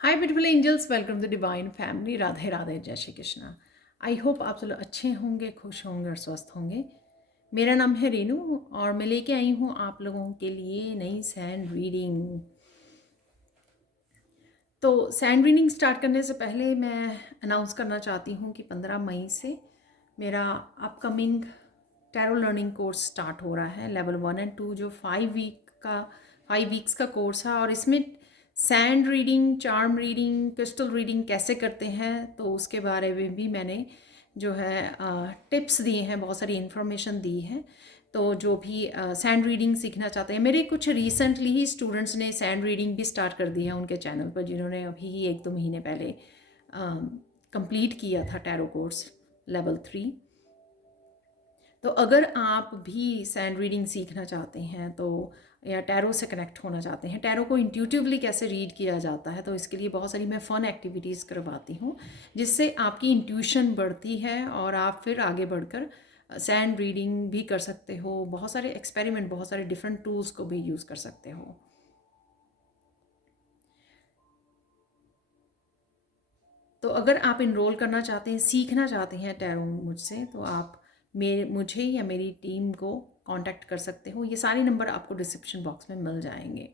Hi beautiful angels, welcome to divine family. Radhe Radhe, जय Shri Krishna. I hope आप सब लोग अच्छे होंगे, खुश होंगे और स्वस्थ होंगे। मेरा नाम है रेनू और मैं लेके आई हूँ आप लोगों के लिए नई सैंड रीडिंग। तो सैंड रीडिंग स्टार्ट करने से पहले मैं अनाउंस करना चाहती हूँ कि 15 मई से मेरा upcoming tarot learning course start हो रहा है, लेवल 1 और 2, जो 5 वीक्स का कोर्स है। और इसमें sand reading, charm reading, crystal reading कैसे करते हैं तो उसके बारे में भी मैंने जो है टिप्स दिए हैं, बहुत सारी इन्फॉर्मेशन दी है। तो जो भी सैंड रीडिंग सीखना चाहते हैं, मेरे कुछ रिसेंटली ही स्टूडेंट्स ने सैंड रीडिंग भी स्टार्ट कर दी है उनके चैनल पर, जिन्होंने अभी ही 1-2 महीने पहले कंप्लीट किया था टैरो कोर्स लेवल 3। तो अगर आप भी सैंड रीडिंग सीखना चाहते हैं तो या टैरो से कनेक्ट होना चाहते हैं, टैरो को इंट्यूटिवली कैसे रीड किया जाता है, तो इसके लिए बहुत सारी मैं फ़न एक्टिविटीज़ करवाती हूँ जिससे आपकी इंट्यूशन बढ़ती है और आप फिर आगे बढ़कर सैंड रीडिंग भी कर सकते हो। बहुत सारे एक्सपेरिमेंट, बहुत सारे डिफरेंट टूल्स को भी यूज़ कर सकते हो। तो अगर आप इनरोल करना चाहते हैं, सीखना चाहते हैं टैरो मुझसे, तो आप मुझे या मेरी टीम को कांटेक्ट कर सकते हो। ये सारे नंबर आपको डिस्क्रिप्शन बॉक्स में मिल जाएंगे।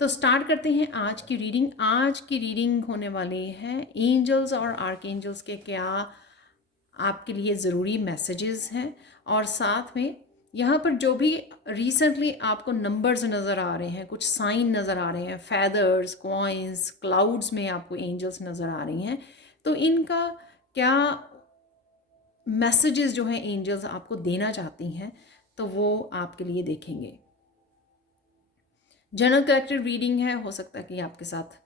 तो स्टार्ट करते हैं आज की रीडिंग। आज की रीडिंग होने वाली है एंजल्स और आर्कएंजल्स के क्या आपके लिए ज़रूरी मैसेजेस हैं, और साथ में यहाँ पर जो भी रिसेंटली आपको नंबर्स नज़र आ रहे हैं, कुछ साइन नज़र आ रहे हैं, फेदर्स, कॉइन्स, क्लाउड्स में आपको एंजल्स नज़र आ रही हैं, तो इनका क्या मैसेजेस जो हैं एंजल्स आपको देना चाहती हैं, तो वो आपके लिए देखेंगे। जनरल करेक्टेड रीडिंग है, हो सकता है कि आपके साथ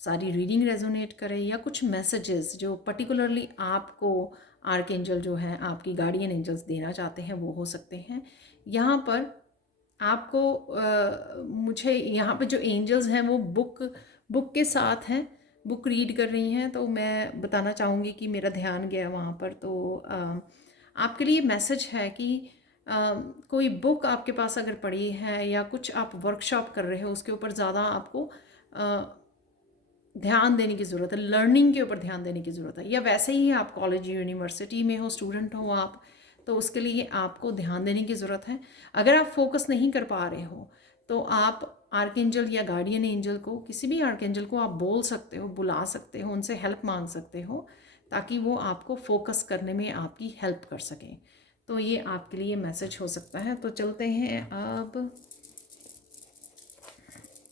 सारी रीडिंग रेजोनेट करे, या कुछ मैसेजेस जो पर्टिकुलरली आपको आर्कएंजल जो है, आपकी गार्डियन एंजल्स देना चाहते हैं, वो हो सकते हैं। यहाँ पर आपको मुझे यहाँ पर जो एंजल्स हैं वो बुक के साथ हैं, बुक रीड कर रही हैं। तो मैं बताना चाहूँगी कि मेरा ध्यान गया वहाँ पर। तो आपके लिए मैसेज है कि कोई बुक आपके पास अगर पड़ी है या कुछ आप वर्कशॉप कर रहे हो, उसके ऊपर ज़्यादा आपको ध्यान देने की ज़रूरत है, लर्निंग के ऊपर ध्यान देने की ज़रूरत है। या वैसे ही आप कॉलेज यूनिवर्सिटी में हो, स्टूडेंट हो आप, तो उसके लिए आपको ध्यान देने की ज़रूरत है। अगर आप फोकस नहीं कर पा रहे हो तो आप आर्कएंजल या गार्डियन एंजल को, किसी भी आर्कएंजल को आप बोल सकते हो, बुला सकते हो, उनसे हेल्प मांग सकते हो, ताकि वो आपको फोकस करने में आपकी हेल्प कर सकें। तो ये आपके लिए मैसेज हो सकता है। तो चलते हैं अब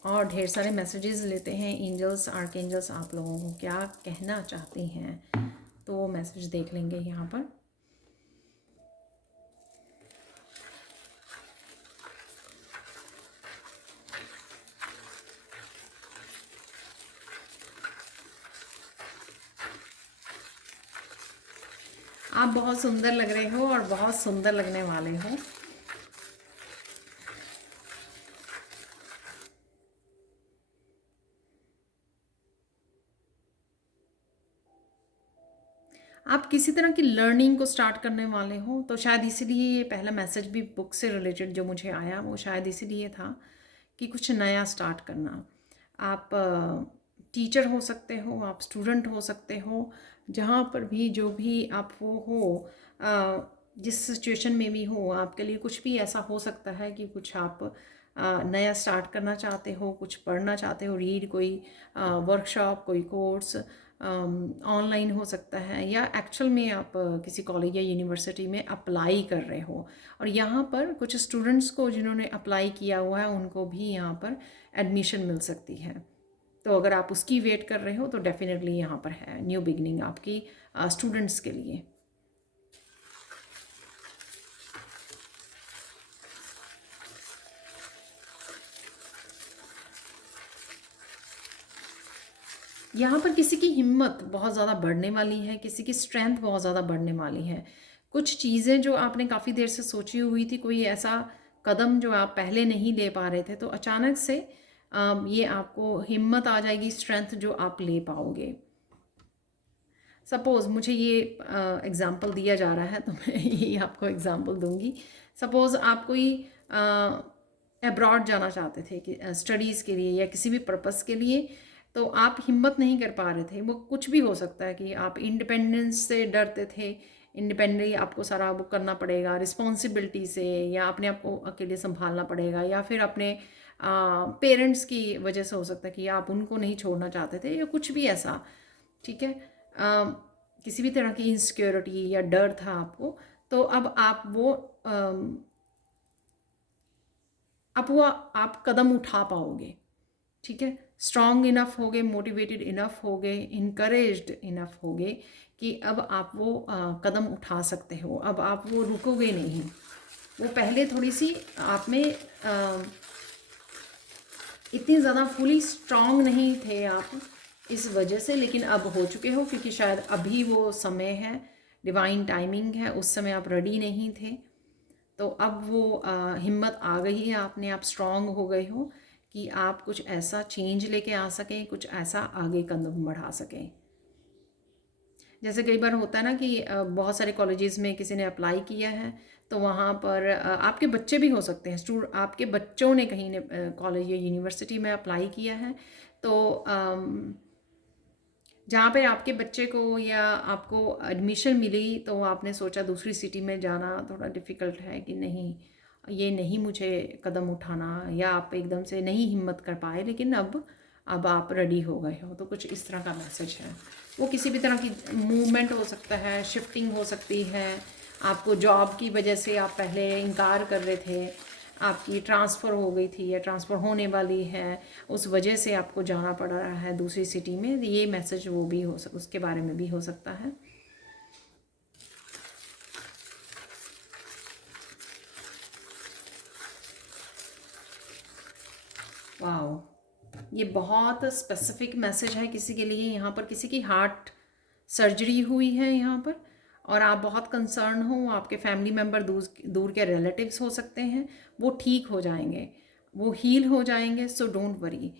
और ढेर सारे मैसेजेस लेते हैं। एंजल्स, आर्कएंजल्स आप लोगों को क्या कहना चाहते हैं, तो वो मैसेज देख लेंगे यहाँ पर। आप बहुत सुंदर लग रहे हो और बहुत सुंदर लगने वाले हो। आप किसी तरह की लर्निंग को स्टार्ट करने वाले हो, तो शायद इसीलिए ये पहला मैसेज भी बुक से रिलेटेड जो मुझे आया, वो शायद इसीलिए था कि कुछ नया स्टार्ट करना। आप टीचर हो सकते हो, आप स्टूडेंट हो सकते हो, जहाँ पर भी जो भी आप वो हो, जिस सिचुएशन में भी हो, आपके लिए कुछ भी ऐसा हो सकता है कि कुछ आप नया स्टार्ट करना चाहते हो, कुछ पढ़ना चाहते हो, रीड, कोई वर्कशॉप, कोई कोर्स ऑनलाइन हो सकता है, या एक्चुअल में आप किसी कॉलेज या यूनिवर्सिटी में अप्लाई कर रहे हो। और यहाँ पर कुछ स्टूडेंट्स को जिन्होंने अप्लाई किया हुआ है, उनको भी यहाँ पर एडमिशन मिल सकती है। तो अगर आप उसकी वेट कर रहे हो तो डेफिनेटली यहाँ पर है न्यू बिगनिंग आपकी स्टूडेंट्स के लिए। यहाँ पर किसी की हिम्मत बहुत ज़्यादा बढ़ने वाली है, किसी की स्ट्रेंथ बहुत ज़्यादा बढ़ने वाली है। कुछ चीज़ें जो आपने काफ़ी देर से सोची हुई थी, कोई ऐसा कदम जो आप पहले नहीं ले पा रहे थे, तो अचानक से ये आपको हिम्मत आ जाएगी, स्ट्रेंथ जो आप ले पाओगे। सपोज़ मुझे ये एग्ज़ाम्पल दिया जा रहा है तो मैं यही आपको एग्ज़ाम्पल दूंगी। सपोज़ आप कोई अब्रॉड जाना चाहते थे कि स्टडीज़ के लिए या किसी भी पर्पस के लिए, तो आप हिम्मत नहीं कर पा रहे थे। वो कुछ भी हो सकता है कि आप इंडिपेंडेंस से डरते थे, इंडिपेंडेंटली आपको सारा वो करना पड़ेगा, रिस्पॉन्सिबिलिटी से, या अपने आप को अकेले संभालना पड़ेगा, या फिर अपने पेरेंट्स की वजह से हो सकता है कि आप उनको नहीं छोड़ना चाहते थे, या कुछ भी ऐसा। ठीक है, किसी भी तरह की इनसिक्योरिटी या डर था आपको, तो अब आप वो आप कदम उठा पाओगे। ठीक है, स्ट्रॉन्ग इनफ हो गए, मोटिवेटेड इनफ हो गए, इनकरेज्ड इनफ हो गए कि अब आप वो कदम उठा सकते हो। अब आप वो रुकोगे नहीं। वो पहले थोड़ी सी आप में इतनी ज़्यादा फुली स्ट्रॉन्ग नहीं थे आप इस वजह से, लेकिन अब हो चुके हो, क्योंकि शायद अभी वो समय है, डिवाइन टाइमिंग है। उस समय आप रेडी नहीं थे, तो अब वो हिम्मत आ गई है, आपने, आप स्ट्रॉन्ग हो गए हो कि आप कुछ ऐसा चेंज लेके आ सकें, कुछ ऐसा आगे कदम बढ़ा सकें। जैसे कई बार होता है ना कि बहुत सारे कॉलेजेस में किसी ने अप्लाई किया है, तो वहाँ पर आपके बच्चे भी हो सकते हैं, आपके बच्चों ने कहीं ने कॉलेज या यूनिवर्सिटी में अप्लाई किया है, तो जहाँ पे आपके बच्चे को या आपको एडमिशन मिली, तो आपने सोचा दूसरी सिटी में जाना थोड़ा डिफ़िकल्ट है कि नहीं, ये नहीं मुझे कदम उठाना, या आप एकदम से नहीं हिम्मत कर पाए, लेकिन अब आप रेडी हो गए हो। तो कुछ इस तरह का मैसेज है। वो किसी भी तरह की मूवमेंट हो सकता है, शिफ्टिंग हो सकती है। आपको जॉब की वजह से आप पहले इनकार कर रहे थे, आपकी ट्रांसफ़र हो गई थी या ट्रांसफ़र होने वाली है, उस वजह से आपको जाना पड़ रहा है दूसरी सिटी में, ये मैसेज वो भी उसके बारे में भी हो सकता है। वाओ, ये बहुत स्पेसिफिक मैसेज है किसी के लिए। यहाँ पर किसी की हार्ट सर्जरी हुई है यहाँ पर, और आप बहुत कंसर्न हो। आपके फैमिली मेम्बर दूर दूर के रिलेटिव्स हो सकते हैं, वो ठीक हो जाएंगे, वो हील हो जाएंगे। So don't worry.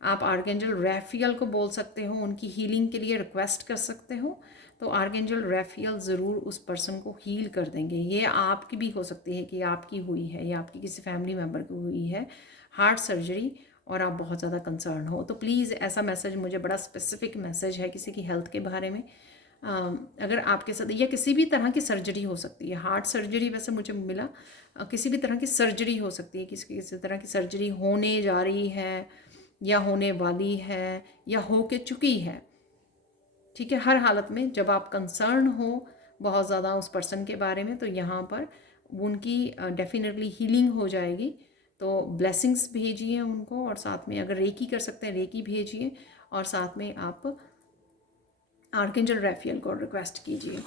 आप आर्कएंजल रैफियल को बोल सकते हो, उनकी हीलिंग के लिए रिक्वेस्ट कर सकते हो, तो आर्कएंजल रैफियल ज़रूर उस पर्सन को हील कर देंगे। ये आपकी भी हो सकती है कि आपकी हुई है या आपकी किसी फैमिली मेम्बर की हुई है हार्ट सर्जरी, और आप बहुत ज़्यादा कंसर्न हो, तो प्लीज़ ऐसा मैसेज, मुझे बड़ा स्पेसिफिक मैसेज है किसी की हेल्थ के बारे में। अगर आपके साथ या किसी भी तरह की सर्जरी हो सकती है, हार्ट सर्जरी वैसे मुझे मिला, किसी भी तरह की सर्जरी हो सकती है, किसी तरह की सर्जरी होने जा रही है या होने वाली है या हो के चुकी है। ठीक है, हर हालत में जब आप कंसर्न हो बहुत ज़्यादा उस पर्सन के बारे में, तो यहाँ पर उनकी डेफिनेटली हीलिंग हो जाएगी। तो ब्लेसिंग्स भेजिए उनको, और साथ में अगर रेकी कर सकते हैं रेकी भेजिए, और साथ में आप आर्कएंजल रैफियल को रिक्वेस्ट कीजिए।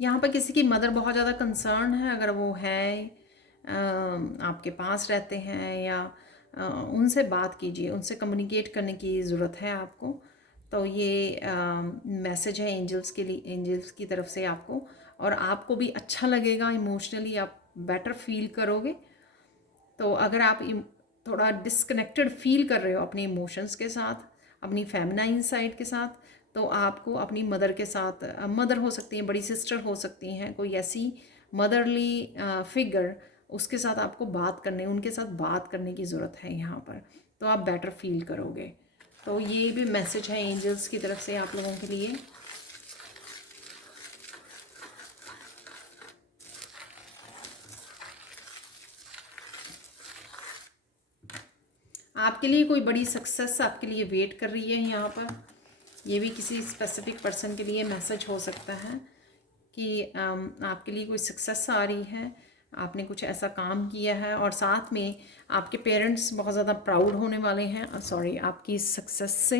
यहाँ पर किसी की मदर बहुत ज़्यादा कंसर्न है, अगर वो है आपके पास रहते हैं, या उनसे बात कीजिए, उनसे कम्युनिकेट करने की ज़रूरत है आपको। तो ये मैसेज है एंजल्स के लिए, एंजल्स की तरफ से आपको, और आपको भी अच्छा लगेगा, इमोशनली आप बेटर फील करोगे। तो अगर आप थोड़ा डिस्कनेक्टेड फील कर रहे हो अपने इमोशंस के साथ, अपनी फेमिनाइन साइड के साथ, तो आपको अपनी मदर के साथ, मदर हो सकती हैं, बड़ी सिस्टर हो सकती हैं, कोई ऐसी मदरली फिगर, उसके साथ आपको बात करने, उनके साथ बात करने की ज़रूरत है यहाँ पर, तो आप बेटर फील करोगे। तो ये भी मैसेज है एंजल्स की तरफ से आप लोगों के लिए। आपके लिए कोई बड़ी सक्सेस आपके लिए वेट कर रही है यहाँ पर। ये भी किसी स्पेसिफिक पर्सन के लिए मैसेज हो सकता है कि आपके लिए कोई सक्सेस आ रही है, आपने कुछ ऐसा काम किया है, और साथ में आपके पेरेंट्स बहुत ज़्यादा प्राउड होने वाले हैं, सॉरी, आपकी सक्सेस से,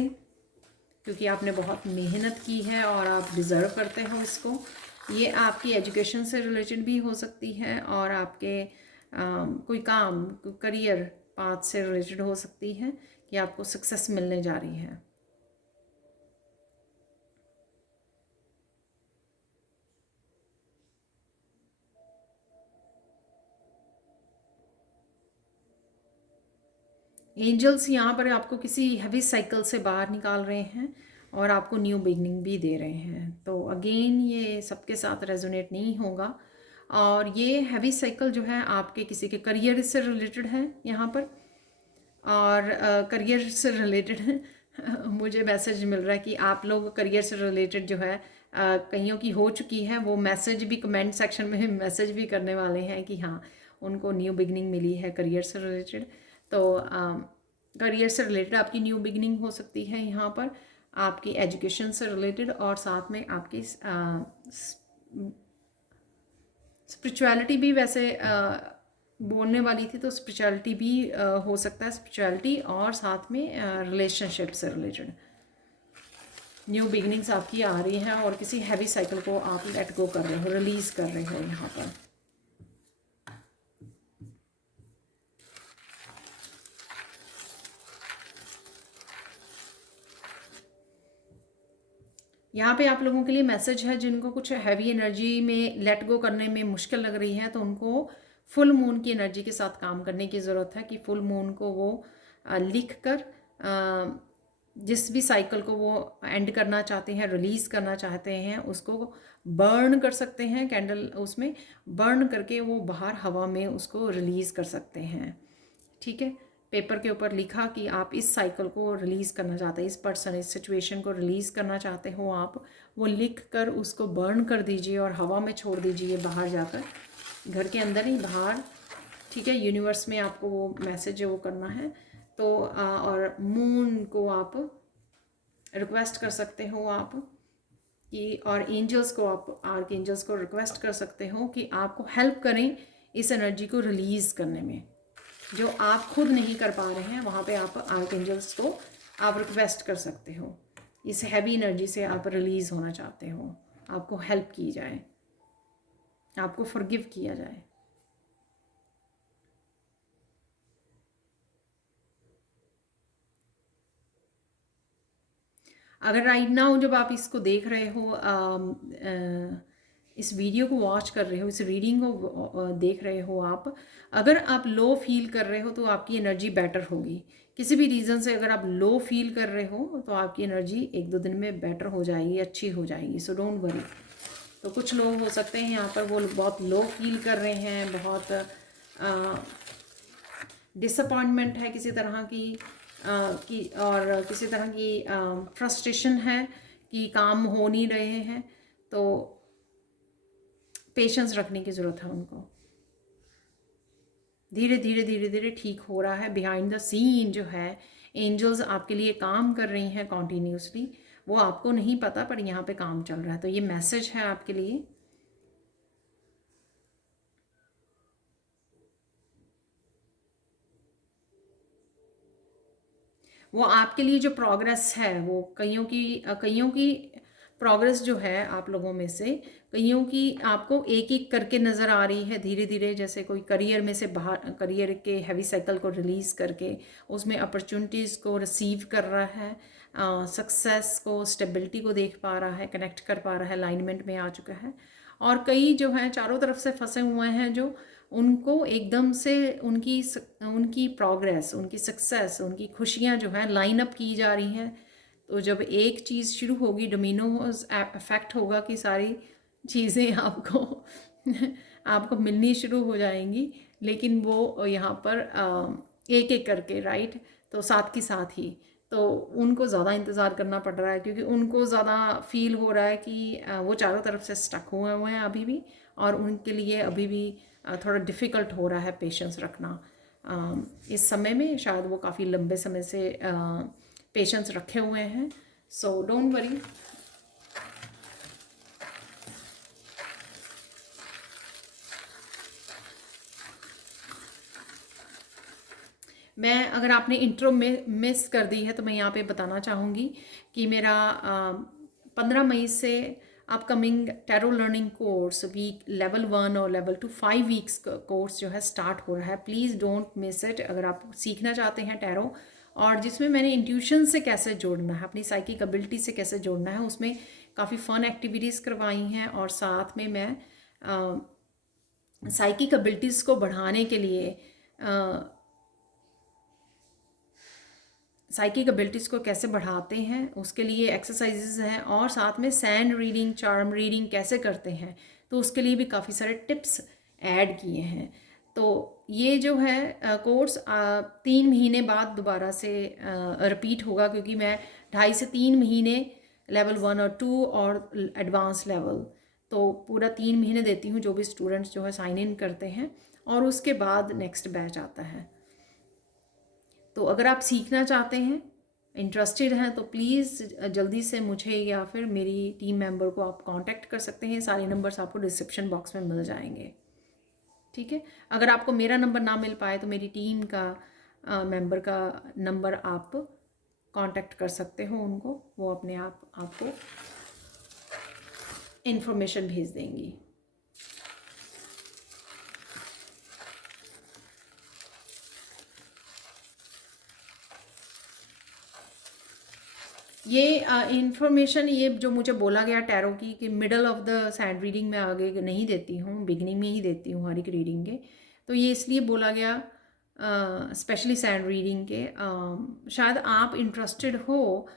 क्योंकि आपने बहुत मेहनत की है और आप डिज़र्व करते हो इसको। ये आपकी एजुकेशन से रिलेटेड भी हो सकती है, और आपके कोई काम, करियर पाथ से रिलेटेड हो सकती है कि आपको सक्सेस मिलने जा रही है। एंजल्स यहाँ पर आपको किसी हैवी साइकिल से बाहर निकाल रहे हैं और आपको न्यू बिगनिंग भी दे रहे हैं। तो अगेन ये सबके साथ रेजोनेट नहीं होगा, और ये हैवी साइकिल जो है आपके किसी के करियर से रिलेटेड है यहाँ पर, और करियर से रिलेटेड मुझे मैसेज मिल रहा है कि आप लोग करियर से रिलेटेड जो है कईयों की हो चुकी है, वो मैसेज भी कमेंट सेक्शन में मैसेज भी करने वाले हैं कि हाँ उनको न्यू बिगनिंग मिली है करियर से रिलेटेड। तो करियर से रिलेटेड आपकी न्यू बिगनिंग हो सकती है यहाँ पर, आपकी एजुकेशन से रिलेटेड, और साथ में आपकी स्पिरिचुअलिटी भी वैसे बोलने वाली थी, तो स्पिरिचुअलिटी भी हो सकता है, स्पिरिचुअलिटी और साथ में रिलेशनशिप से रिलेटेड न्यू बिगनिंग्स आपकी आ रही हैं, और किसी हैवी साइकिल को आप लेट गो कर रहे हो, रिलीज़ कर रहे हो यहाँ पर। यहाँ पे आप लोगों के लिए मैसेज है, जिनको कुछ हैवी एनर्जी में लेट गो करने में मुश्किल लग रही है, तो उनको फुल मून की एनर्जी के साथ काम करने की ज़रूरत है कि फुल मून को वो लिख कर जिस भी साइकिल को वो एंड करना चाहते हैं, रिलीज़ करना चाहते हैं, उसको बर्न कर सकते हैं, कैंडल उसमें बर्न करके वो बाहर हवा में उसको रिलीज़ कर सकते हैं। ठीक है, पेपर के ऊपर लिखा कि आप इस साइकिल को रिलीज़ करना चाहते हैं, इस पर्सन, इस सिचुएशन को रिलीज़ करना चाहते हो आप, वो लिख कर उसको बर्न कर दीजिए और हवा में छोड़ दीजिए बाहर जाकर, घर के अंदर ही बाहर। ठीक है, यूनिवर्स में आपको वो मैसेज वो करना है। तो और मून को आप रिक्वेस्ट कर सकते हो आप कि, और एंजल्स को आप, आर्क एंजल्स को रिक्वेस्ट कर सकते हो कि आपको हेल्प करें इस एनर्जी को रिलीज़ करने में, जो आप खुद नहीं कर पा रहे हैं। वहाँ पे आप आर्क एंजल्स को आप रिक्वेस्ट कर सकते हो, इस हैवी एनर्जी से आप रिलीज़ होना चाहते हो, आपको हेल्प की जाए, आपको फॉरगिव किया जाए। अगर राइट नाउ जब आप इसको देख रहे हो, इस वीडियो को वॉच कर रहे हो, इस रीडिंग को देख रहे हो आप, अगर आप लो फील कर रहे हो तो आपकी एनर्जी बेटर होगी। किसी भी रीज़न से अगर आप लो फील कर रहे हो तो आपकी एनर्जी 1-2 दिन में बेटर हो जाएगी, अच्छी हो जाएगी। So don't worry. तो कुछ लोग हो सकते हैं यहाँ पर वो बहुत लो फील कर रहे हैं, बहुत डिसअपॉइंटमेंट है किसी तरह की, और किसी तरह की फ्रस्ट्रेशन है कि काम हो नहीं रहे हैं। तो पेशेंस रखने की ज़रूरत है उनको। धीरे धीरे धीरे धीरे ठीक हो रहा है। बिहाइंड द सीन जो है, एंजल्स आपके लिए काम कर रही हैं कॉन्टीन्यूसली, वो आपको नहीं पता पर यहाँ पे काम चल रहा है। तो ये मैसेज है आपके लिए। वो आपके लिए जो प्रोग्रेस है, वो कईयों की प्रोग्रेस जो है आप लोगों में से कईयों की आपको एक एक करके नज़र आ रही है धीरे धीरे। जैसे कोई करियर में से बाहर, करियर के हैवी साइकिल को रिलीज़ करके उसमें अपॉर्चुनिटीज़ को रिसीव कर रहा है, सक्सेस को, स्टेबिलिटी को देख पा रहा है, कनेक्ट कर पा रहा है, अलाइनमेंट में आ चुका है। और कई जो हैं चारों तरफ से फंसे हुए हैं, जो उनको एकदम से उनकी प्रोग्रेस, उनकी सक्सेस, उनकी खुशियाँ जो हैं लाइन अप की जा रही हैं। तो जब एक चीज़ शुरू होगी, डोमिनोज इफेक्ट होगा कि सारी चीज़ें आपको आपको मिलनी शुरू हो जाएंगी। लेकिन वो यहाँ पर एक एक करके, राइट, तो साथ की साथ ही, तो उनको ज़्यादा इंतज़ार करना पड़ रहा है क्योंकि उनको ज़्यादा फील हो रहा है कि वो चारों तरफ से स्टक हुए हैं अभी भी, और उनके लिए अभी भी थोड़ा डिफ़िकल्ट हो रहा है पेशेंस रखना। इस समय में शायद वो काफ़ी लंबे समय से पेशेंस रखे हुए हैं। So don't worry. मैं, अगर आपने इंट्रो में मिस कर दी है तो मैं यहाँ पे बताना चाहूँगी कि मेरा 15 मई से upcoming tarot learning course week level 1 और लेवल 2 5 वीक्स कोर्स जो है स्टार्ट हो रहा है। Please don't miss it. अगर आप सीखना चाहते हैं टैरो, और जिसमें मैंने इंट्यूशन से कैसे जोड़ना है, अपनी साइकिक एबिलिटी से कैसे जोड़ना है, उसमें काफ़ी फ़न एक्टिविटीज़ करवाई हैं। और साथ में मैं साइकिक एबिलिटीज़ को बढ़ाने के लिए साइकिक एबिलिटीज़ को कैसे बढ़ाते हैं उसके लिए एक्सरसाइजेज हैं, और साथ में सैंड रीडिंग, चार्म रीडिंग कैसे करते हैं, तो उसके लिए भी काफ़ी सारे टिप्स ऐड किए हैं। तो ये जो है कोर्स 3 महीने बाद दोबारा से रिपीट होगा, क्योंकि मैं 2.5 से 3 महीने लेवल 1 और 2 और एडवांस लेवल, तो पूरा 3 महीने देती हूँ जो भी स्टूडेंट्स जो है साइन इन करते हैं, और उसके बाद नेक्स्ट बैच आता है। तो अगर आप सीखना चाहते हैं, इंटरेस्टेड हैं, तो प्लीज़ जल्दी से मुझे या फिर मेरी टीम मेंबर को आप कांटेक्ट कर सकते हैं। सारे नंबर्स आपको डिस्क्रिप्शन बॉक्स में मिल जाएंगे, ठीक है। अगर आपको मेरा नंबर ना मिल पाए तो मेरी टीम का मेंबर का नंबर आप कांटेक्ट कर सकते हो उनको, वो अपने आप आपको इन्फॉर्मेशन भेज देंगी। ये इंफॉर्मेशन ये जो मुझे बोला गया टैरो की कि middle of the sand reading में आगे नहीं देती हूँ, बिगनिंग में ही देती हूँ हर एक रीडिंग के, तो ये इसलिए बोला गया स्पेशली सैंड रीडिंग के। शायद आप इंटरेस्टेड हो,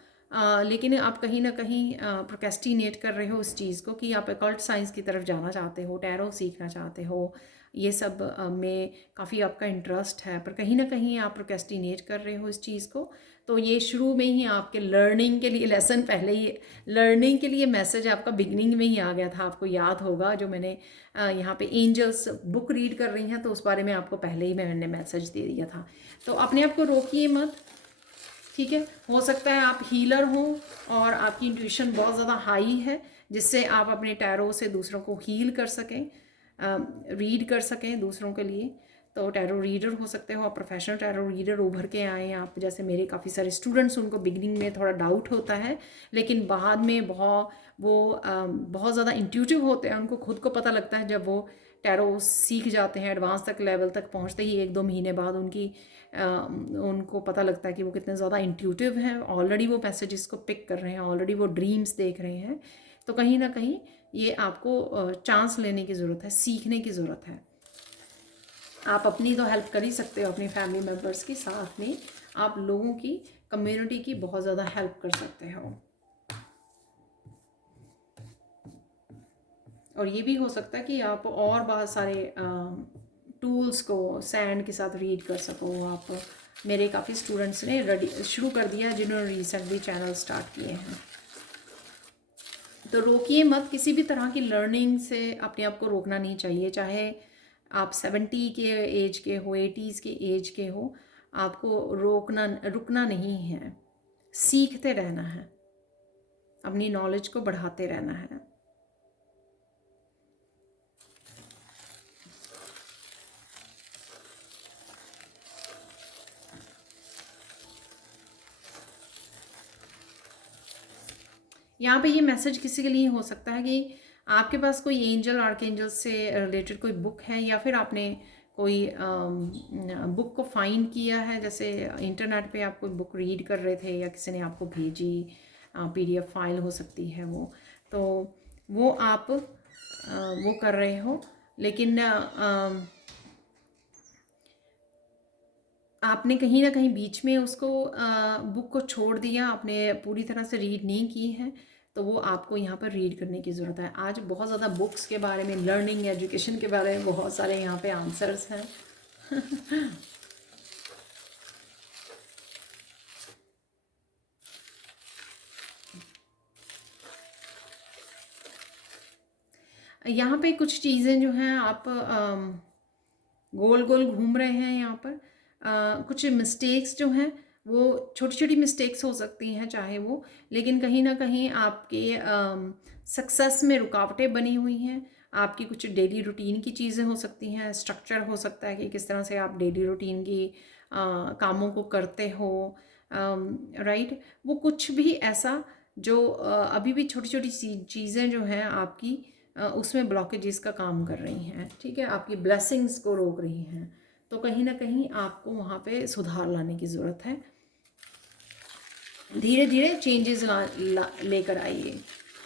लेकिन आप कहीं ना कहीं प्रोक्रेस्टिनेट कर रहे हो उस चीज़ को कि आप अकल्ट साइंस की तरफ जाना चाहते हो, टैरो सीखना चाहते हो, ये सब में काफ़ी आपका इंटरेस्ट है, पर कहीं ना कहीं आप प्रोक्रेस्टिनेट कर रहे हो इस चीज़ को। तो ये शुरू में ही आपके लर्निंग के लिए लेसन, पहले ही लर्निंग के लिए मैसेज आपका बिगनिंग में ही आ गया था, आपको याद होगा, जो मैंने यहाँ पे एंजल्स बुक रीड कर रही हैं तो उस बारे में आपको पहले ही मैंने मैसेज दे दिया था। तो अपने आप को रोकिए मत, ठीक है। हो सकता है आप हीलर हो और आपकी इंट्यूशन बहुत ज़्यादा हाई है, जिससे आप अपने टैरो से दूसरों को हील कर सकें, रीड कर सकें दूसरों के लिए। तो टैरो रीडर हो सकते हो आप, प्रोफेशनल टैरो रीडर उभर के आए आप, जैसे मेरे काफ़ी सारे स्टूडेंट्स, उनको बिगनिंग में थोड़ा डाउट होता है, लेकिन बाद में बहुत ज़्यादा इंट्यूटिव होते हैं, उनको खुद को पता लगता है जब वो टैरो सीख जाते हैं, एडवांस तक लेवल तक पहुंचते ही 1-2 महीने बाद उनको पता लगता है कि वो कितने ज़्यादा इंट्यूटिव हैं, ऑलरेडी वो मैसेजेस को पिक कर रहे हैं, ऑलरेडी वो ड्रीम्स देख रहे हैं। तो कहीं ना कहीं ये आपको चांस लेने की ज़रूरत है, सीखने की ज़रूरत है। आप अपनी तो हेल्प कर ही सकते हो, अपनी फैमिली मेम्बर्स की, साथ में आप लोगों की, कम्युनिटी की बहुत ज़्यादा हेल्प कर सकते हो। और ये भी हो सकता है कि आप और बहुत सारे टूल्स को सैंड के साथ रीड कर सको। आप, मेरे काफ़ी स्टूडेंट्स ने शुरू कर दिया जिन्होंने रिसेंटली चैनल स्टार्ट किए हैं। तो रोकिए मत, किसी भी तरह की लर्निंग से अपने आप को रोकना नहीं चाहिए, चाहे आप 70 के एज के हो, 80s के एज के हो, आपको रुकना नहीं है, सीखते रहना है, अपनी नॉलेज को बढ़ाते रहना है। यहाँ पे ये मैसेज किसी के लिए हो सकता है कि आपके पास कोई एंजल आर्कएंजल से रिलेटेड कोई बुक है, या फिर आपने कोई बुक को फाइंड किया है, जैसे इंटरनेट पे आप कोई बुक रीड कर रहे थे या किसी ने आपको भेजी, PDF फाइल हो सकती है वो, तो वो आप वो कर रहे हो, लेकिन आपने कहीं ना कहीं बीच में उसको बुक को छोड़ दिया, आपने पूरी तरह से रीड नहीं की है, तो वो आपको यहाँ पर रीड करने की ज़रूरत है। आज बहुत ज़्यादा बुक्स के बारे में, लर्निंग एजुकेशन के बारे में बहुत सारे यहाँ पे आंसर्स हैं। यहाँ पे कुछ चीज़ें जो हैं, आप गोल गोल घूम रहे हैं यहाँ पर। कुछ मिस्टेक्स जो हैं वो छोटी छोटी मिस्टेक्स हो सकती हैं चाहे वो, लेकिन कहीं ना कहीं आपके सक्सेस में रुकावटें बनी हुई हैं। आपकी कुछ डेली रूटीन की चीज़ें हो सकती हैं, स्ट्रक्चर हो सकता है कि किस तरह से आप डेली रूटीन की कामों को करते हो, राइट। वो कुछ भी ऐसा जो अभी भी छोटी छोटी चीज़ें जो हैं आपकी उसमें ब्लॉकेजेस का काम कर रही हैं, ठीक है, आपकी ब्लेसिंग्स को रोक रही हैं। तो कहीं ना कहीं आपको वहाँ पे सुधार लाने की ज़रूरत है। धीरे धीरे चेंजेस लेकर आइए,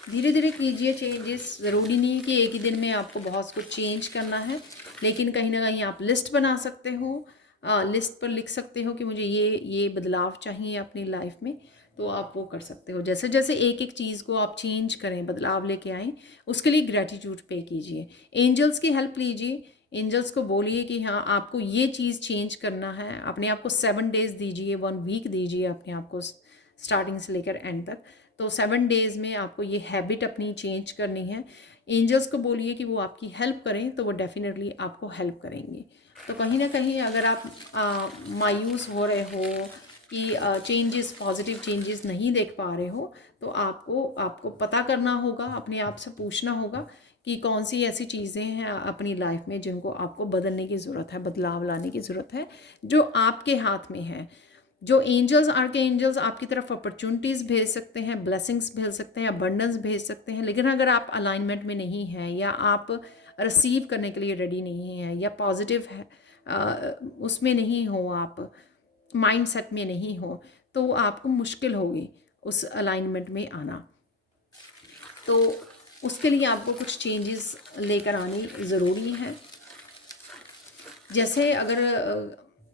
धीरे धीरे कीजिए चेंजेस। ज़रूरी नहीं है कि एक ही दिन में आपको बहुत कुछ चेंज करना है, लेकिन कहीं ना कहीं आप लिस्ट बना सकते हो, लिस्ट पर लिख सकते हो कि मुझे ये बदलाव चाहिए अपनी लाइफ में, तो आप वो कर सकते हो। जैसे जैसे एक एक चीज़ को आप चेंज करें, बदलाव लेके आएँ, उसके लिए ग्रैटिट्यूड पे कीजिए, एंजल्स की हेल्प लीजिए। एंजल्स को बोलिए कि हाँ आपको ये चीज़ चेंज करना है। अपने आप को 7 डेज दीजिए, 1 वीक दीजिए अपने आप को, स्टार्टिंग से लेकर एंड तक। तो 7 डेज में आपको ये हैबिट अपनी चेंज करनी है। एंजल्स को बोलिए कि वो आपकी हेल्प करें, तो वो डेफिनेटली आपको हेल्प करेंगे। तो कहीं ना कहीं अगर आप मायूस हो रहे हो कि चेंजेस, पॉजिटिव चेंजेस नहीं देख पा रहे हो, तो आपको पता करना होगा, अपने आप से पूछना होगा कि कौन सी ऐसी चीज़ें हैं अपनी लाइफ में जिनको आपको बदलने की ज़रूरत है, बदलाव लाने की ज़रूरत है, जो आपके हाथ में है। जो एंजल्स, आर्के एंजल्स आपकी तरफ अपॉर्चुनिटीज़ भेज सकते हैं, ब्लेसिंग्स भेज सकते हैं, अबंडेंस भेज सकते हैं, लेकिन अगर आप अलाइनमेंट में नहीं हैं या आप रिसीव करने के लिए रेडी नहीं हैं या पॉजिटिव है उसमें नहीं हो, आप माइंड सेट में नहीं हो, तो आपको मुश्किल होगी उस अलाइनमेंट में आना। तो उसके लिए आपको कुछ चेंजेस लेकर आनी ज़रूरी है। जैसे अगर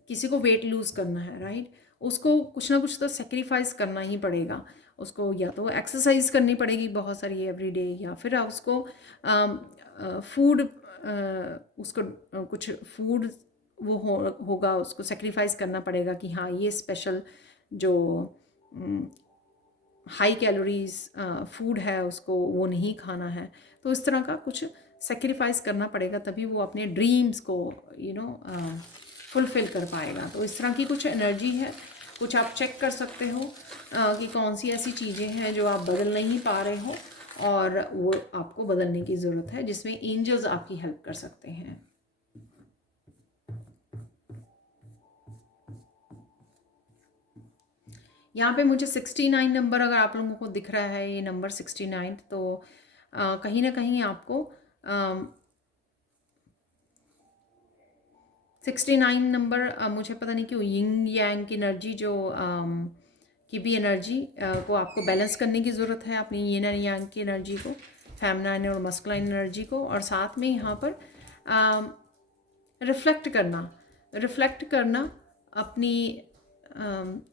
किसी को वेट लूज़ करना है, राइट, उसको कुछ ना कुछ तो सेक्रीफाइस करना ही पड़ेगा। उसको या तो एक्सरसाइज करनी पड़ेगी बहुत सारी एवरीडे, या फिर उसको फूड, उसको कुछ फूड वो होगा, उसको सेक्रीफाइस करना पड़ेगा कि हाँ ये स्पेशल जो हाई कैलोरीज फूड है उसको वो नहीं खाना है। तो इस तरह का कुछ सेक्रीफाइस करना पड़ेगा, तभी वो अपने ड्रीम्स को फुलफ़िल कर पाएगा। तो इस तरह की कुछ एनर्जी है, कुछ आप चेक कर सकते हो कि कौन सी ऐसी चीज़ें हैं जो आप बदल नहीं पा रहे हो और वो आपको बदलने की ज़रूरत है, जिसमें एंजल्स आपकी हेल्प कर सकते हैं। यहाँ पे मुझे 69 नंबर अगर आप लोगों को दिख रहा है, ये नंबर 69, तो कहीं ना कहीं आपको 69 नंबर मुझे पता नहीं क्यों यिंग यांग की एनर्जी जो की भी एनर्जी को आपको बैलेंस करने की ज़रूरत है, अपनी यिन एंड यांग की एनर्जी को, फेमिनाइन और मस्कुलाइन एनर्जी को। और साथ में यहाँ पर रिफ्लेक्ट करना अपनी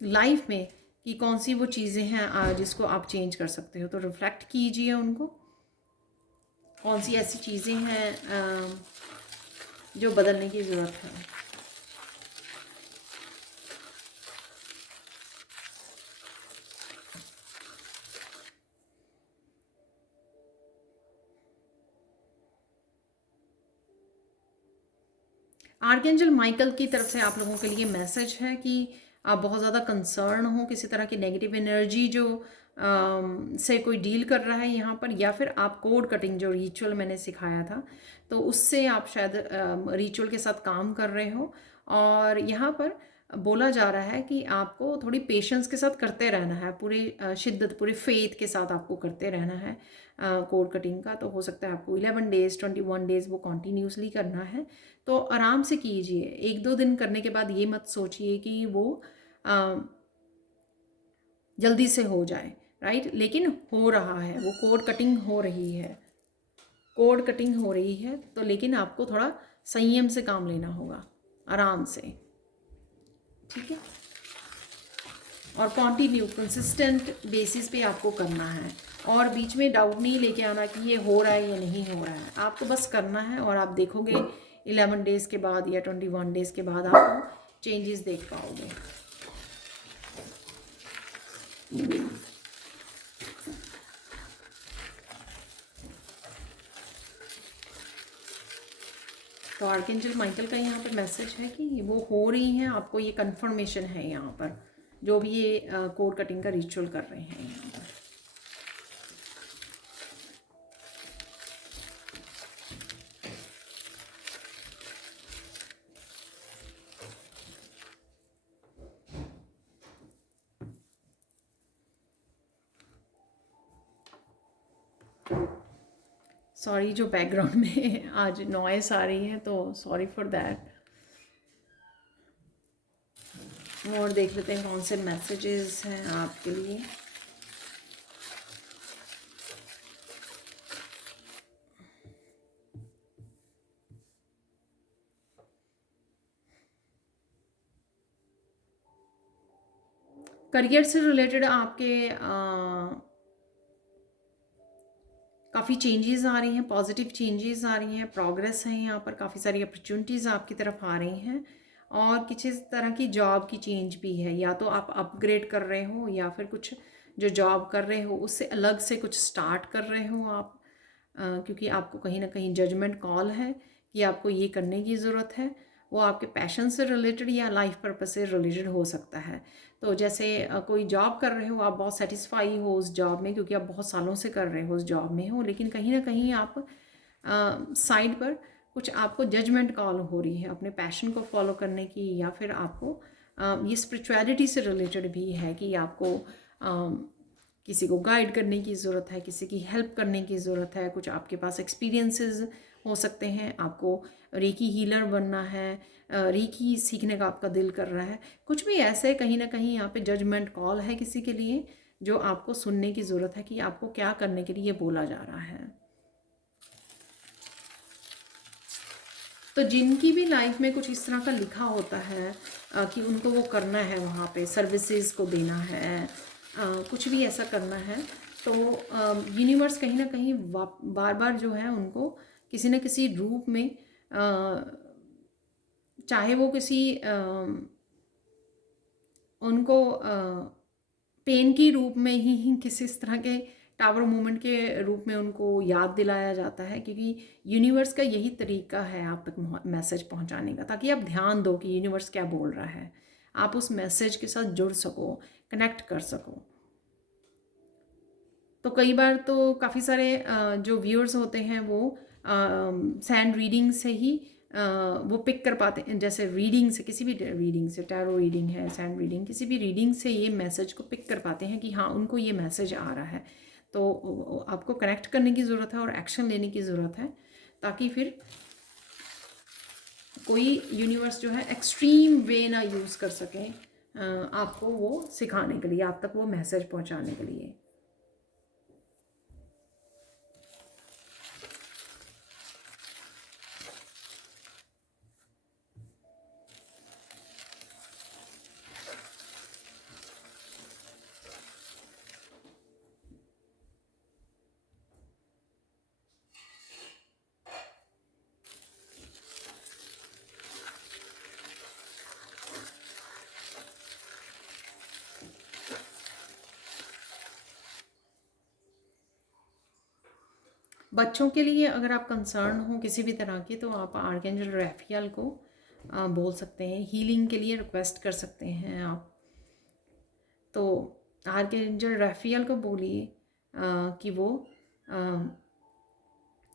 लाइफ में कि कौन सी वो चीज़ें हैं जिसको आप चेंज कर सकते हो। तो रिफ्लेक्ट कीजिए उनको, कौन सी ऐसी चीज़ें हैं जो बदलने की ज़रूरत है। आर्कएंजल माइकल की तरफ से आप लोगों के लिए मैसेज है कि आप बहुत ज़्यादा कंसर्न हो किसी तरह की नेगेटिव एनर्जी जो से कोई डील कर रहा है यहाँ पर, या फिर आप कोड कटिंग जो रिचुअल मैंने सिखाया था तो उससे आप शायद रिचुअल के साथ काम कर रहे हो। और यहाँ पर बोला जा रहा है कि आपको थोड़ी पेशेंस के साथ करते रहना है, पूरी शिद्दत, पूरे फेथ के साथ आपको करते रहना है कोड कटिंग का। तो हो सकता है आपको 11 डेज 21 डेज वो कॉन्टीन्यूसली करना है। तो आराम से कीजिए, 1-2 दिन करने के बाद ये मत सोचिए कि वो जल्दी से हो जाए, राइट, लेकिन हो रहा है, वो कोड कटिंग हो रही है, कोड कटिंग हो रही है। तो लेकिन आपको थोड़ा संयम से काम लेना होगा, आराम से, ठीक है। और कॉन्टिन्यू कंसिस्टेंट बेसिस पे आपको करना है, और बीच में डाउट नहीं लेके आना कि ये हो रहा है या नहीं हो रहा है। आपको बस करना है और आप देखोगे 11 डेज़ के बाद या 21 डेज़ के बाद आप चेंजेस देख पाओगे। तो आर्कएंजल माइकल का यहाँ पर मैसेज है कि वो हो रही हैं, आपको ये कंफर्मेशन है यहाँ पर, जो भी ये कोड कटिंग का रिचुअल कर रहे हैं यहाँ पर। सॉरी जो बैकग्राउंड में आज नॉइस आ रही है, तो सॉरी फॉर दैट। और देख लेते हैं कौन से मैसेजेस हैं आपके लिए। करियर से रिलेटेड आपके काफ़ी चेंजेस आ रही हैं, पॉजिटिव चेंजेस आ रही हैं, प्रोग्रेस है यहाँ पर, काफ़ी सारी अपॉर्चुनिटीज़ आपकी तरफ आ रही हैं। और किसी तरह की जॉब की चेंज भी है, या तो आप अपग्रेड कर रहे हो या फिर कुछ जो जॉब कर रहे हो उससे अलग से कुछ स्टार्ट कर रहे हो आप, क्योंकि आपको कहीं ना कहीं जजमेंट कॉल है कि आपको ये करने की ज़रूरत है। वो आपके पैशन से रिलेटेड या लाइफ पर्पस से रिलेटेड हो सकता है। तो जैसे कोई जॉब कर रहे हो, आप बहुत सेटिस्फाई हो उस जॉब में क्योंकि आप बहुत सालों से कर रहे हो उस जॉब में हो, लेकिन कहीं ना कहीं आप साइड पर कुछ आपको जजमेंट कॉल हो रही है अपने पैशन को फॉलो करने की, या फिर आपको ये स्पिरिचुअलिटी से रिलेटेड भी है कि आपको किसी को गाइड करने की ज़रूरत है, किसी की हेल्प करने की ज़रूरत है, कुछ आपके पास एक्सपीरियंसेस हो सकते हैं, आपको रेकी हीलर बनना है, रेकी सीखने का आपका दिल कर रहा है, कुछ भी ऐसे कहीं ना कहीं यहाँ पे जजमेंट कॉल है किसी के लिए जो आपको सुनने की ज़रूरत है कि आपको क्या करने के लिए बोला जा रहा है। तो जिनकी भी लाइफ में कुछ इस तरह का लिखा होता है कि उनको वो करना है, वहाँ पे सर्विसेज को देना है, कुछ भी ऐसा करना है, तो यूनिवर्स कहीं ना कहीं बार बार जो है उनको किसी न किसी रूप में, चाहे वो किसी उनको पेन की रूप में ही किसी इस तरह के टावर मूवमेंट के रूप में उनको याद दिलाया जाता है, क्योंकि यूनिवर्स का यही तरीका है आप तक मैसेज पहुंचाने का, ताकि आप ध्यान दो कि यूनिवर्स क्या बोल रहा है, आप उस मैसेज के साथ जुड़ सको, कनेक्ट कर सको। तो कई बार तो काफ़ी सारे जो व्यूअर्स होते हैं वो सैंड रीडिंग से ही वो पिक कर पाते हैं, जैसे रीडिंग से, किसी भी रीडिंग से, टैरो रीडिंग है, सैंड रीडिंग, किसी भी रीडिंग से ये मैसेज को पिक कर पाते हैं कि हाँ उनको ये मैसेज आ रहा है। तो आपको कनेक्ट करने की ज़रूरत है और एक्शन लेने की ज़रूरत है, ताकि फिर कोई यूनिवर्स जो है एक्सट्रीम वे ना यूज़ कर सकें आपको वो सिखाने के लिए, आप तक वो मैसेज पहुंचाने के लिए। बच्चों के लिए अगर आप कंसर्न हो किसी भी तरह की, तो आप आर्कएंजल रैफियल को बोल सकते हैं, हीलिंग के लिए रिक्वेस्ट कर सकते हैं आप। तो आर्कएंजल रैफियल को बोलिए कि वो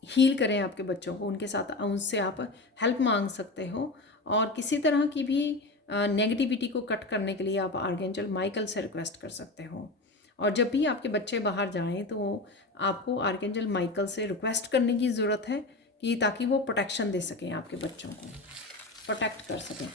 हील करें आपके बच्चों को, उनके साथ उनसे आप हेल्प मांग सकते हो। और किसी तरह की भी नेगेटिविटी को कट करने के लिए आप आर्कएंजल माइकल से रिक्वेस्ट कर सकते हो। और जब भी आपके बच्चे बाहर जाएं तो आपको आर्कएंजल माइकल से रिक्वेस्ट करने की ज़रूरत है कि ताकि वो प्रोटेक्शन दे सकें, आपके बच्चों को प्रोटेक्ट कर सकें।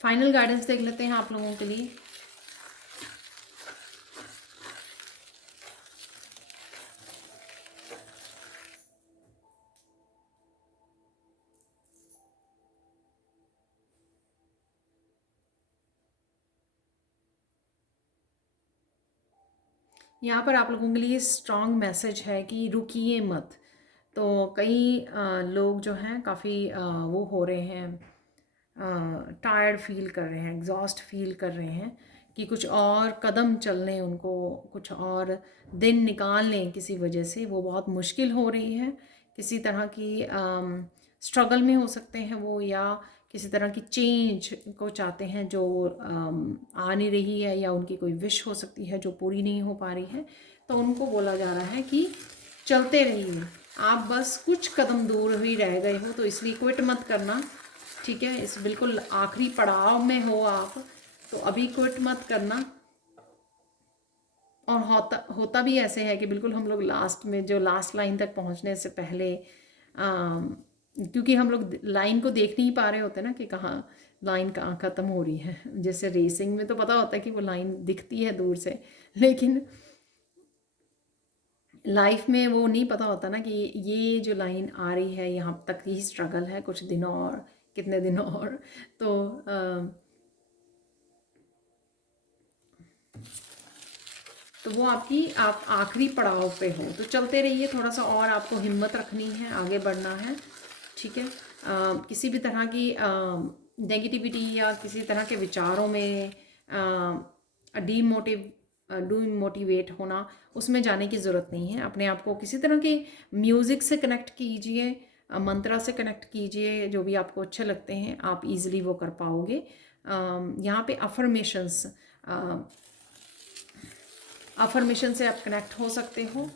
फाइनल गाइडेंस देख लेते हैं आप लोगों के लिए। यहाँ पर आप लोगों के लिए स्ट्रॉन्ग मैसेज है कि रुकिए मत। तो कई लोग जो हैं काफ़ी वो हो रहे हैं, टायर्ड फील कर रहे हैं, एग्जॉस्ट फील कर रहे हैं कि कुछ और कदम चलने, उनको कुछ और दिन निकाल लें किसी वजह से, वो बहुत मुश्किल हो रही है। किसी तरह की स्ट्रगल में हो सकते हैं वो, या किसी तरह की चेंज को चाहते हैं जो आ नहीं रही है, या उनकी कोई विश हो सकती है जो पूरी नहीं हो पा रही है। तो उनको बोला जा रहा है कि चलते रहिए, आप बस कुछ कदम दूर ही रह गए हो, तो इसलिए क्विट मत करना, ठीक है, इस बिल्कुल आखिरी पड़ाव में हो आप, तो अभी क्विट मत करना। और होता भी ऐसे है कि बिल्कुल हम लोग लास्ट में, जो लास्ट लाइन तक पहुंचने से पहले, क्योंकि हम लोग लाइन को देख नहीं पा रहे होते ना कि कहाँ लाइन कहाँ ख़त्म हो रही है। जैसे रेसिंग में तो पता होता है कि वो लाइन दिखती है दूर से, लेकिन लाइफ में वो नहीं पता होता ना कि ये जो लाइन आ रही है यहाँ तक ही स्ट्रगल है, कुछ दिन और, कितने दिन और। तो तो वो आपकी, आप आखिरी पड़ाव पे हो, तो चलते रहिए, थोड़ा सा और आपको हिम्मत रखनी है, आगे बढ़ना है। ठीक है, किसी भी तरह की नेगेटिविटी या किसी तरह के विचारों में डीमोटिवेट होना, उसमें जाने की ज़रूरत नहीं है। अपने आप को किसी तरह के म्यूज़िक से कनेक्ट कीजिए, मंत्रा से कनेक्ट कीजिए, जो भी आपको अच्छे लगते हैं आप इजीली वो कर पाओगे। यहाँ पे अफर्मेशन से आप कनेक्ट हो सकते हो।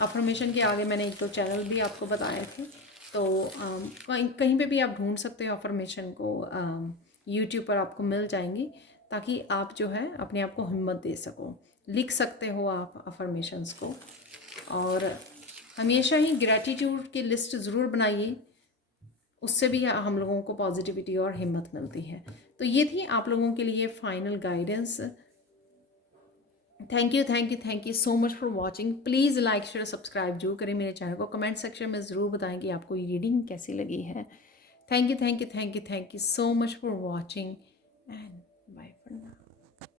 अफर्मेशन के आगे मैंने एक दो चैनल भी आपको बताए थे, तो कहीं पे भी आप ढूंढ सकते हो अफर्मेशन को, यूट्यूब पर आपको मिल जाएंगी, ताकि आप जो है अपने आप को हिम्मत दे सको। लिख सकते हो आप अफर्मेशंस को, और हमेशा ही ग्रैटिट्यूड की लिस्ट ज़रूर बनाइए, उससे भी हम लोगों को पॉजिटिविटी और हिम्मत मिलती है। तो ये थी आप लोगों के लिए final guidance. Thank you so much for watching. Please like share subscribe जरूर करें मेरे चैनल को। कमेंट सेक्शन में ज़रूर बताएं कि आपको ये रीडिंग कैसी लगी है। Thank you so much for watching and